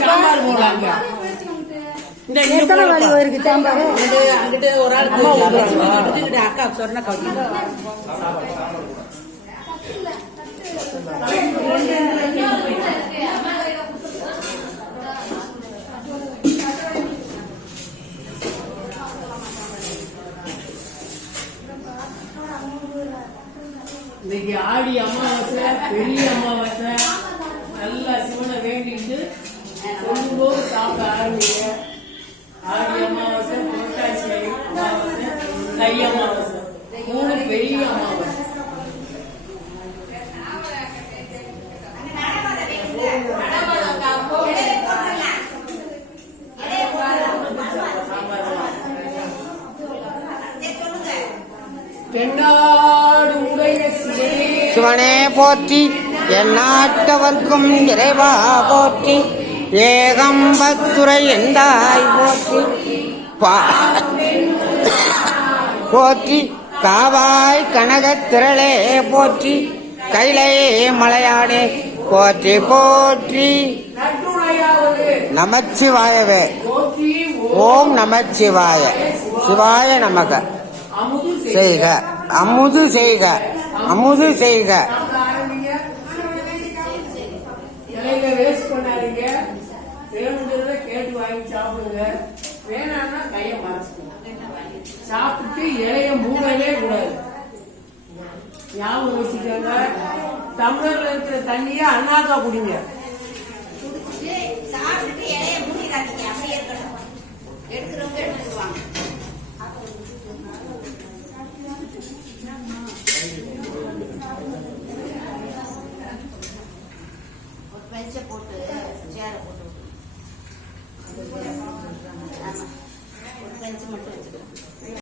சாம்பார் போடலாங்க. எத்தனை வழி இருக்கு சாம்பார்? அங்கிட்டு ஒரு ஆள் அக்கா சொன்ன கவுடி இன்னைக்கு ஆடி அமாவாசை, பெரிய அமாவாசை. நல்லா சிவனை வேண்டிட்டு சொல்லும்போது சாப்பிட ஆரம்பிங்க. ஆடி அமாவாசை, புரட்டாசி அமாவாசை, தை அமாவாசை, 3 பெரிய அமாவாசை. சிவனே போற்றி, எந்நாட்டவர்க்கும் இறைவா போற்றி, ஏகம்பத்துரை எந்தாய் போற்றி போற்றி, காவாய் கனகத் திரளே போற்றி, கைலையே மலையானே போற்றி போற்றி. நமச்சிவாயவே. ஓம் நமச்சிவாய. சிவாய நமக. செய்க அமுது செய்க, அமுது செய்க. இலையில வேஸ்ட் பண்ணாதீங்க. வேணுங்கிறத கேட்டு வாங்கி சாப்பிடுங்க. வேணாம்னா கையை மறைச்சுக்கணும். சாப்பிட்டு இலைய மூடவே கூடாது. ஞாபகம் வச்சுக்கோங்க. தமிழர்ல இருக்கிற தண்ணிய அண்ணாக்கா குடிங்க. சாப்பிட்டு இலைய மூடிடாதீங்க, அப்படியே இருக்கணும். எடுக்கிறவங்க எடுத்துவாங்க. பெஞ்சை போட்டு சேரை போட்டு ஒரு பெஞ்சு மட்டும் வச்சுக்கலாம்.